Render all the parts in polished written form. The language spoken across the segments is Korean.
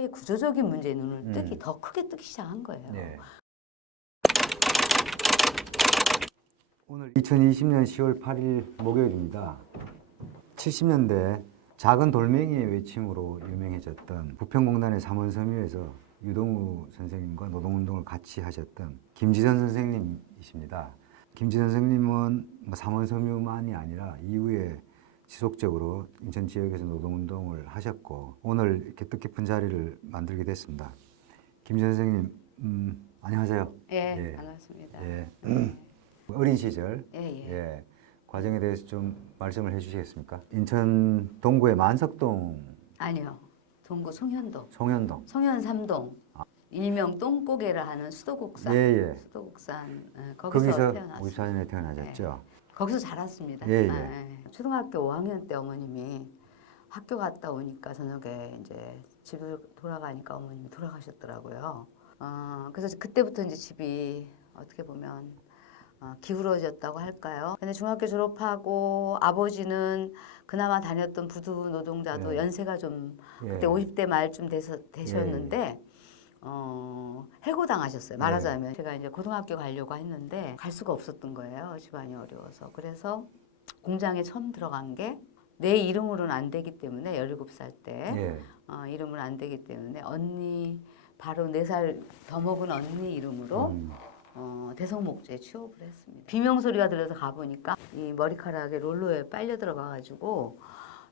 사회 구조적인 문제에 눈을 뜨기 더 크게 뜨기 시작한 거예요. 네. 오늘 2020년 10월 8일 목요일입니다. 70년대 작은 돌멩이의 외침으로 유명해졌던 부평공단의 삼원섬유에서 유동우 선생님과 노동운동을 같이 하셨던 김지선 선생님이십니다. 김지선 선생님은 삼원섬유만이 아니라 이후에 지속적으로 인천 지역에서 노동운동을 하셨고 오늘 이렇게 뜻깊은 자리를 만들게 됐습니다. 김지선 선생님 안녕하세요. 예, 반갑습니다. 예. 어린 시절 예. 과정에 대해서 좀 말씀을 해주시겠습니까? 인천 동구의 만석동 아니요. 동구 송현동. 송현동. 송현 3동. 일명 똥고개라 하는 수도국산. 수도국산. 거기서 태어났어요. 54년에 태어나셨죠? 거기서 자랐습니다. 초등학교 5학년 때 어머님이 학교 갔다 오니까 저녁에 이제 집을 돌아가니까 어머님이 돌아가셨더라고요. 그래서 그때부터 이제 집이 어떻게 보면 기울어졌다고 할까요? 근데 중학교 졸업하고 아버지는 그나마 다녔던 부두 노동자도 연세가 좀 그때 50대 말쯤 되셨는데 해고당하셨어요. 말하자면 제가 이제 고등학교 가려고 했는데 갈 수가 없었던 거예요. 집안이 어려워서. 그래서 공장에 처음 들어간 게 내 이름으로는 안 되기 때문에 17살 때 이름은 안 되기 때문에 언니 바로 4살 더 먹은 언니 이름으로 대성목재에 취업을 했습니다. 비명소리가 들려서 가보니까 이 머리카락에 롤러에 빨려 들어가가지고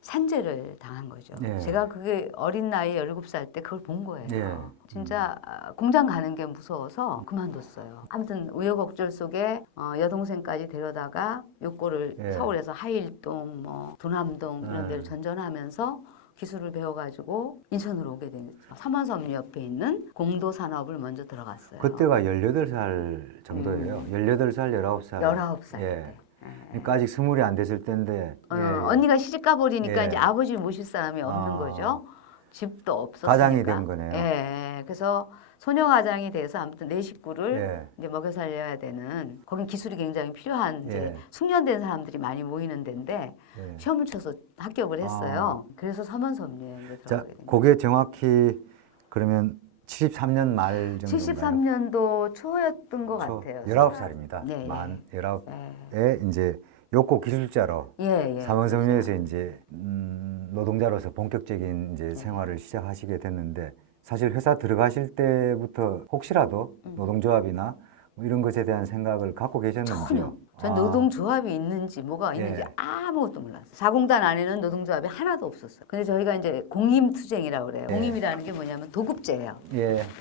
산재를 당한 거죠. 제가 그게 어린 나이 17살 때 그걸 본 거예요. 진짜 공장 가는 게 무서워서 그만뒀어요. 아무튼 우여곡절 속에 여동생까지 데려다가 욕고를 서울에서 하일동, 도남동 이런 데를 전전하면서 기술을 배워가지고 인천으로 오게 된 삼원섬유 옆에 있는 공도산업을 먼저 들어갔어요. 그때가 18살 정도예요. 18살, 19살. 19살 때. 그러니까 아직 20이 안 됐을 때인데 언니가 시집 가버리니까 이제 아버지를 모실 사람이 없는 거죠. 집도 없었으니까. 가장이 된 거네요. 그래서 소녀 가장이 돼서 아무튼 내 식구를 이제 먹여 살려야 되는 거긴 기술이 굉장히 필요한 이제 숙련된 사람들이 많이 모이는 데인데 시험을 쳐서 합격을 했어요. 그래서 삼원섬유에 들어가게 된 거예요. 그게 정확히 그러면 73년 말 정도인가요? 73년도 초였던 것 같아요. 19살입니다. 만 19에 이제 욕고 기술자로 삼원섬유에서 이제 노동자로서 본격적인 이제 생활을 시작하시게 됐는데 사실 회사 들어가실 때부터 혹시라도 노동조합이나 뭐 이런 것에 대한 생각을 갖고 계셨는지요? 전혀. 전 노동조합이 있는지 뭐가 있는지 아무것도 몰랐어요. 사공단 안에는 노동조합이 하나도 없었어요. 근데 저희가 이제 공임투쟁이라고 그래요. 공임이라는 게 뭐냐면 도급제예요.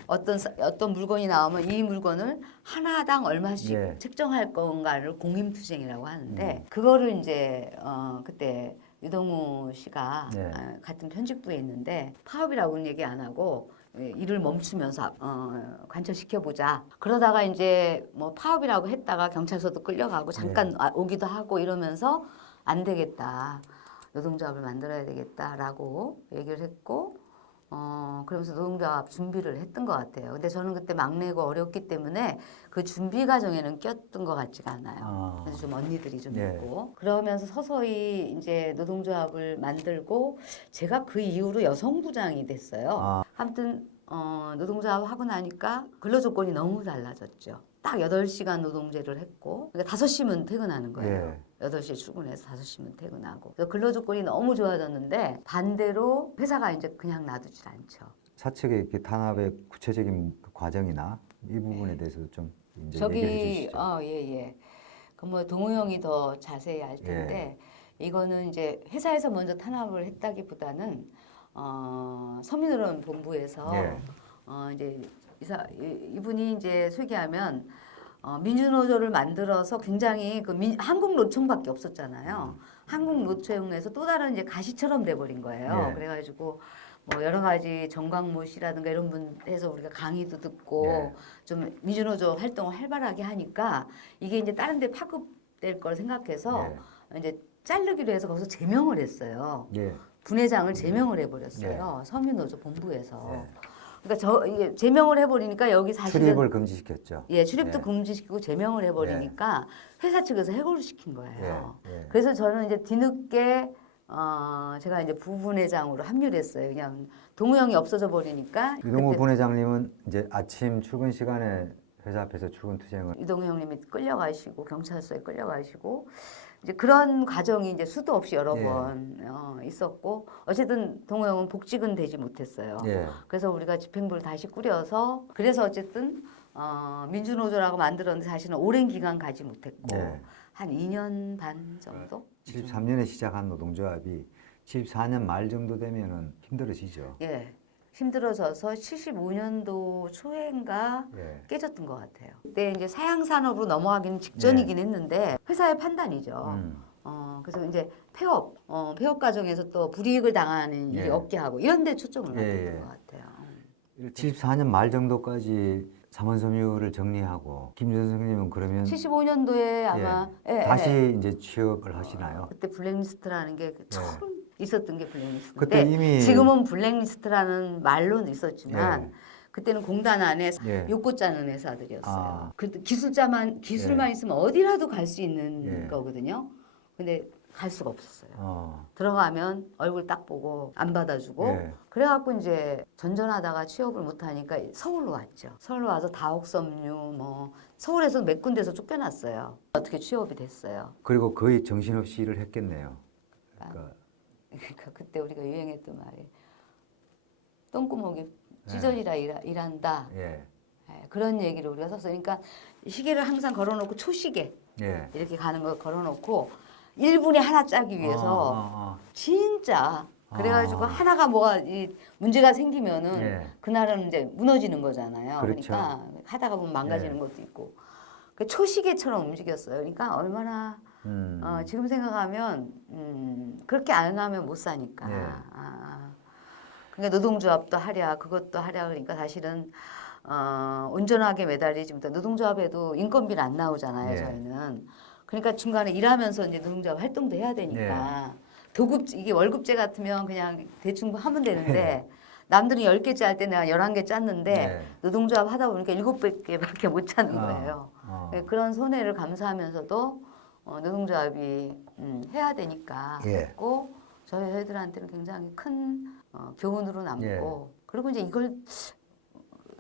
어떤 물건이 나오면 이 물건을 하나당 얼마씩 책정할 건가를 공임투쟁이라고 하는데 그거를 이제 그때 유동우 씨가 같은 편집부에 있는데 파업이라고는 얘기 안 하고 일을 멈추면서 관철시켜보자. 그러다가 이제 뭐 파업이라고 했다가 경찰서도 끌려가고 잠깐 오기도 하고 이러면서 안 되겠다. 노동조합을 만들어야 되겠다라고 얘기를 했고 그러면서 노동조합 준비를 했던 것 같아요. 근데 저는 그때 막내고 어렸기 때문에 그 준비 과정에는 꼈던 것 같지가 않아요. 그래서 좀 언니들이 좀 있고 그러면서 서서히 이제 노동조합을 만들고 제가 그 이후로 여성부장이 됐어요. 아무튼 노동조합 하고 나니까 근로조건이 너무 달라졌죠. 딱 8시간 노동제를 했고 그러니까 5시면 퇴근하는 거예요. 8시에 출근해서 5시면 퇴근하고 그래서 근로조건이 너무 좋아졌는데 반대로 회사가 이제 그냥 놔두질 않죠. 사측의 이렇게 탄압의 구체적인 그 과정이나 이 부분에 대해서도 좀 이제 얘기해 주시죠. 그 뭐 동우 형이 더 자세히 알 텐데 이거는 이제 회사에서 먼저 탄압을 했다기보다는 서민의료원 본부에서 이제 이분이 이제 소개하면 민주노조를 만들어서 굉장히 한국노총밖에 없었잖아요. 한국노총에서 또 다른 이제 가시처럼 돼버린 거예요. 그래가지고 뭐 여러 가지 정광모 씨라든가 이런 분에서 우리가 강의도 듣고 좀 민주노조 활동을 활발하게 하니까 이게 이제 다른 데 파급될 걸 생각해서 이제 자르기로 해서 거기서 제명을 했어요. 분회장을 제명을 해버렸어요. 서민노조 본부에서. 그러니까 이게 제명을 해버리니까 여기 사실은 출입을 금지시켰죠. 출입도 금지시키고 제명을 해버리니까 회사 측에서 해고를 시킨 거예요. 그래서 저는 이제 뒤늦게 제가 이제 부분회장으로 합류를 했어요. 그냥 동우 형이 없어져 버리니까. 이동우 부회장님은 이제 아침 출근 시간에 회사 앞에서 출근 투쟁을. 이동우 형님이 끌려가시고 경찰서에 끌려가시고 이제 그런 과정이 이제 수도 없이 여러 번 있었고 어쨌든 동우 형은 복직은 되지 못했어요. 그래서 우리가 집행부를 다시 꾸려서 그래서 어쨌든 민주노조라고 만들었는데 사실은 오랜 기간 가지 못했고 한 2년 반 정도? 73년에 시작한 노동조합이 74년 말 정도 되면은 힘들어지죠. 예. 힘들어져서 75년도 초인가 깨졌던 것 같아요. 그때 이제 사양산업으로 넘어가기는 직전이긴 했는데 회사의 판단이죠. 그래서 이제 폐업 과정에서 또 불이익을 당하는 일이 없게 하고 이런 데 초점을 맞췄던 것 같아요. 74년 말 정도까지 삼원섬유를 정리하고 김전 선생님은 그러면 75년도에 아마 다시 이제 취업을 하시나요? 그때 블랙리스트라는 게 처음 있었던 게 블랙리스트인데 그때 이미 지금은 블랙리스트라는 말로는 있었지만 그때는 공단 안에 요코 짜는 회사들이었어요. 그때 기술만 있으면 어디라도 갈 수 있는 거거든요. 근데 갈 수가 없었어요. 들어가면 얼굴 딱 보고 안 받아주고 그래갖고 이제 전전하다가 취업을 못하니까 서울로 왔죠. 서울로 와서 다옥섬유 뭐 서울에서 몇 군데서 쫓겨났어요. 어떻게 취업이 됐어요. 그리고 거의 정신없이 일을 했겠네요. 그러니까 그때 우리가 유행했던 말이 똥구멍이 찢어지라 일한다. 그런 얘기를 우리가 썼어요. 그러니까 시계를 항상 걸어놓고 초시계 이렇게 가는 거 걸어놓고 1분에 하나 짜기 위해서 진짜 그래가지고 하나가 뭐가 문제가 생기면은 그날은 이제 무너지는 거잖아요. 그렇죠. 그러니까 하다가 보면 망가지는 것도 있고 그 초시계처럼 움직였어요. 그러니까 얼마나 지금 생각하면 그렇게 안 하면 못 사니까. 그러니까 노동조합도 하랴 그것도 하랴 그러니까 사실은 온전하게 매달리지 못해 노동조합에도 인건비는 안 나오잖아요. 저희는. 그러니까 중간에 일하면서 이제 노동조합 활동도 해야 되니까 이게 월급제 같으면 그냥 대충 하면 되는데 남들은 10개 짤 때 내가 11개 짰는데 노동조합 하다 보니까 7개밖에 못 짜는 거예요. 그런 손해를 감수하면서도 노동조합이 해야 되니까 했고 저희 애들한테는 굉장히 큰 교훈으로 남고 그리고 이제 이걸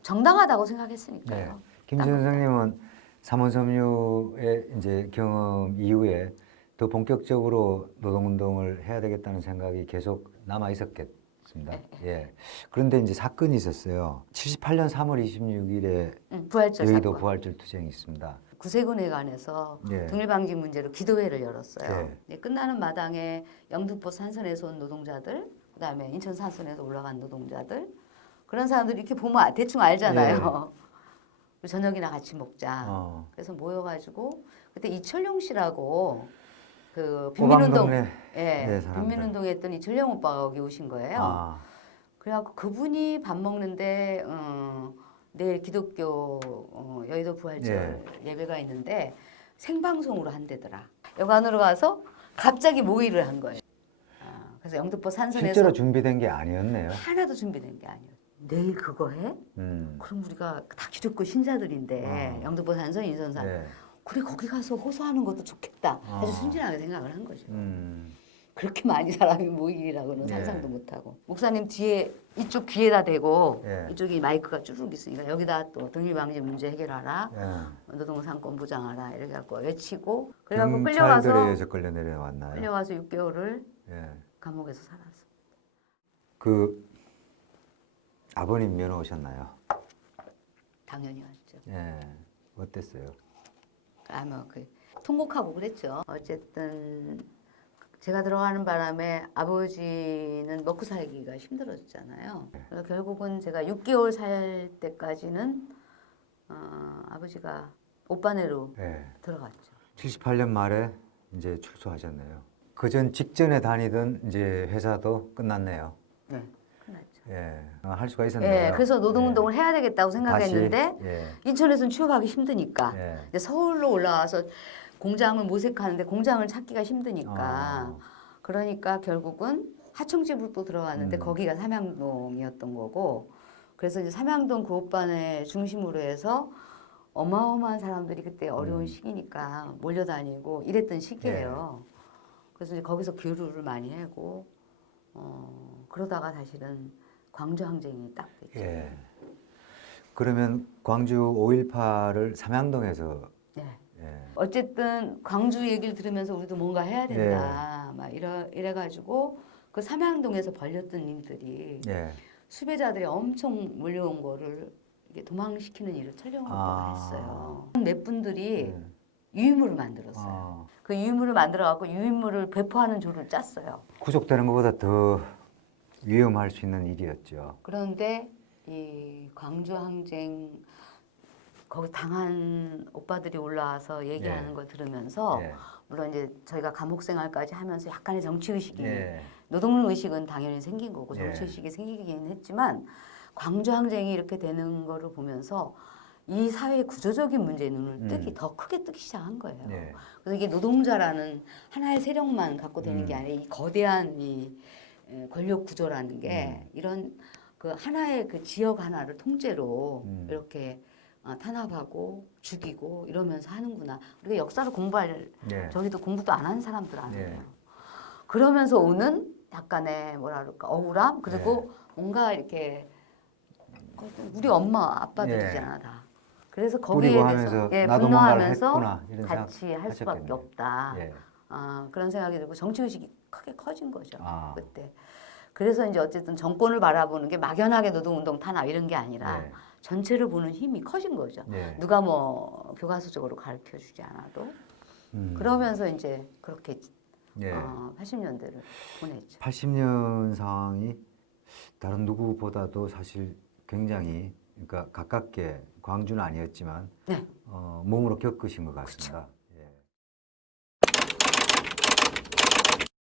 정당하다고 생각했으니까요. 김 선생님은 삼원섬유의 이제 경험 이후에 더 본격적으로 노동운동을 해야 되겠다는 생각이 계속 남아 있었겠습니다. 그런데 이제 사건이 있었어요. 78년 3월 26일에 여의도 부활절 투쟁이 있습니다. 구세군회관에서 등일방지 문제로 기도회를 열었어요. 끝나는 마당에 영등포 산선에서 온 노동자들, 그다음에 인천 산선에서 올라간 노동자들 그런 사람들이 이렇게 보면 대충 알잖아요. 저녁이나 같이 먹자. 그래서 모여가지고 그때 이철용 씨라고 그 빈민운동, 빈민운동 했던 이철용 오빠가 여기 오신 거예요. 그래갖고 그분이 밥 먹는데 내일 기독교 여의도 부활절 예배가 있는데 생방송으로 한대더라. 여관으로 가서 갑자기 모의를 한 거예요. 그래서 영등포 산선에서 실제로 준비된 게 아니었네요. 하나도 준비된 게 아니에요. 내일 그거 해? 그럼 우리가 다 기독교 신자들인데 영등포 산선, 인선산 그래 거기 가서 호소하는 것도 좋겠다. 아주 순진하게 생각을 한 거죠. 그렇게 많이 사람이 모이라고는 상상도 못하고 목사님 뒤에 이쪽 귀에다 대고 이쪽이 마이크가 쭈룩 있으니까 여기다 또 등일방지 문제 해결하라, 노동상권 보장하라 이렇게 갖고 외치고 그래갖고 경찰들에 끌려 내려왔나요? 끌려가서 6개월을 감옥에서 살았어. 그 아버님 면허 오셨나요? 당연히 왔죠. 어땠어요? 아마 통곡하고 그랬죠. 어쨌든 제가 들어가는 바람에 아버지는 먹고 살기가 힘들어졌잖아요. 그래서 결국은 제가 6개월 살 때까지는 아버지가 오빠네로 들어갔죠. 78년 말에 이제 출소하셨네요. 그전 직전에 다니던 이제 회사도 끝났네요. 네, 끝났죠. 할 수가 있었네요. 그래서 노동운동을 해야 되겠다고 생각했는데 인천에서는 취업하기 힘드니까 이제 서울로 올라와서 공장을 모색하는데 공장을 찾기가 힘드니까 그러니까 결국은 하청집으로 또 들어갔는데 거기가 삼양동이었던 거고 그래서 이제 삼양동 그 오빠네 중심으로 해서 어마어마한 사람들이 그때 어려운 시기니까 몰려다니고 이랬던 시기예요. 그래서 이제 거기서 교류를 많이 하고 그러다가 사실은 광주 항쟁이 딱 됐죠. 예. 그러면 광주 5.18을 삼양동에서 네. 예. 어쨌든 광주 얘기를 들으면서 우리도 뭔가 해야 된다. 막 이래가지고 그 삼양동에서 벌렸던 일들이 예. 수배자들이 엄청 몰려온 거를 이게 도망시키는 일을 철령 오빠가 했어요. 몇 분들이 유인물을 만들었어요. 그 유인물을 만들어갖고 유인물을 배포하는 조를 짰어요. 구속되는 것보다 더 위험할 수 있는 일이었죠. 그런데 이 광주 항쟁 거기 당한 오빠들이 올라와서 얘기하는 걸 들으면서 물론 이제 저희가 감옥 생활까지 하면서 약간의 정치 의식이 노동 의식은 당연히 생긴 거고 정치 의식이 생기긴 했지만 광주 항쟁이 이렇게 되는 거를 보면서 이 사회의 구조적인 문제에 눈을 더 크게 뜨기 시작한 거예요. 그래서 이게 노동자라는 하나의 세력만 갖고 되는 게 아니라 이 거대한 이 권력 구조라는 게 이런 그 하나의 그 지역 하나를 통째로 이렇게 탄압하고 죽이고 이러면서 하는구나. 우리가 역사를 공부할 저희도 공부도 안 한 사람들 아니에요. 그러면서 오는 약간의 뭐라 그럴까 억울함 그리고 뭔가 이렇게 우리 엄마 아빠들이잖아 다. 그래서 거기에 대해서 분노하면서 같이 할 수밖에 없다. 그런 생각이 들고 정치 의식이 크게 커진 거죠. 그때. 그래서 이제 어쨌든 정권을 바라보는 게 막연하게 노동운동 탄압 이런 게 아니라 전체를 보는 힘이 커진 거죠. 누가 뭐 교과서적으로 가르쳐 주지 않아도. 그러면서 이제 그렇게 80년대를 보냈죠. 80년 상황이 다른 누구보다도 사실 굉장히 그러니까 가깝게 광주는 아니었지만 몸으로 겪으신 것 같습니다. 그쵸.